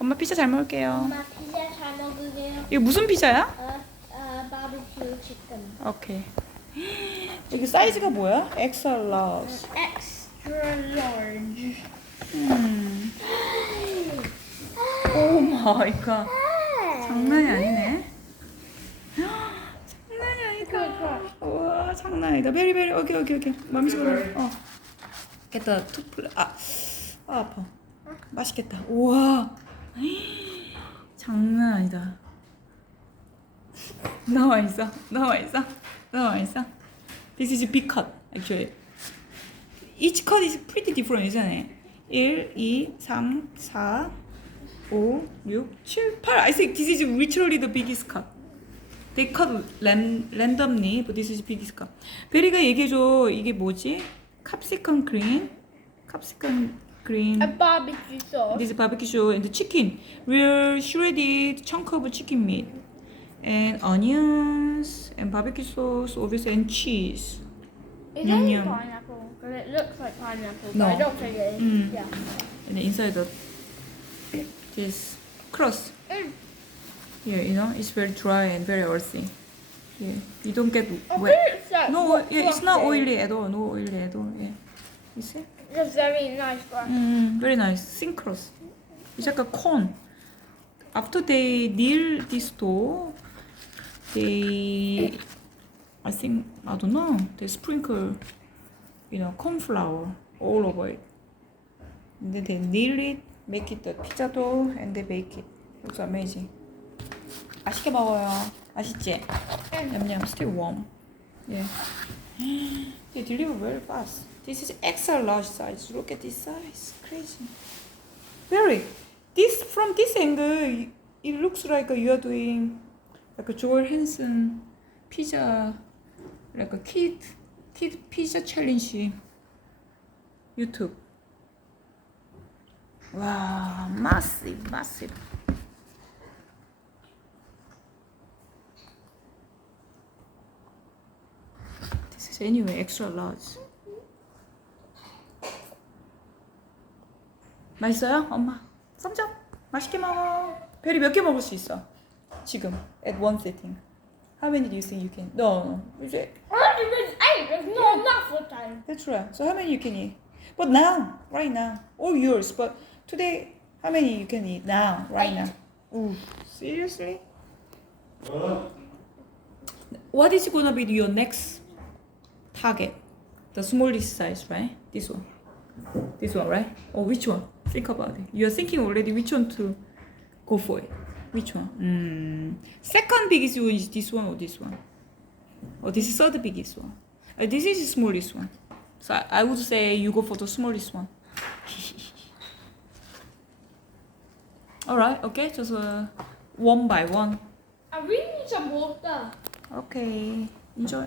엄마 피자 잘 먹을게요. 엄마 피자 잘 먹을게요. 이거 무슨 피자야? 바비큐 치킨. 오케이. 이거 사이즈가 뭐야? 엑스트라 라지. Extra large. 오 마이 갓. 장난이 아니네. 장난이 아니다. 우와, 장난 아니다. 베리베리. 오케이. 맘시 그럼. 겠다. 투플. 아파. 맛있겠다. 우와. 장난 아니다. 너무 맛있어. This is big cut, actually. Each cut is pretty different, isn't it? 1, 2, 3, 4, 5, 6, 7, 8. I think this is literally the biggest cut. They cut randomly, but this is biggest cut. 베리가 얘기해줘. 이게 뭐지? capsicum green. A barbecue sauce. This is barbecue sauce and the chicken. Real shredded chunk of chicken meat. And onions and barbecue sauce, obviously, and cheese. Is Yum, it yum. pineapple? Because it looks like pineapple, No. but I don't think it is. Yeah. And then inside this crust. Here, it's very dry and very earthy. Here, you don't get I wet. think it's like No, it's not fluffy. oily at all. No oily at all. Yeah. You see? It's very nice, but Very nice. Thin crust. It's like a cone. After they knead this dough, I don't know, they sprinkle, corn flour all over it. And then they knead it, make it the pizza dough, and they bake it. Looks amazing. 맛있게 먹어요. 맛있지? 냠냠, still warm. Yeah. They deliver very fast. This is extra large size. Look at this size. Crazy. Very. From this angle, it looks like you are doing like a Joel Hansen pizza, like a kid pizza challenge YouTube. Wow, massive. This is anyway extra large. 맛있어요? 엄마 썸점 맛있게 먹어. 베리 몇 개 먹을 수 있어? 지금 at one sitting. How many do you think you can? No. 이제 there's 8. There's not enough for time. that's right. So how many you can eat? But now, right now, all yours. But today, how many you can eat now, right now? Ooh, seriously? What is gonna be your next target? The smallest size, right? This one, right? Or which one? Think about it. You are thinking already which one to go for it. Which one? Second biggest one is this one or this one? Or this is third biggest one? This is the smallest one. So I would say you go for the smallest one. Alright, okay, just one by one. I really need some water. Okay, enjoy.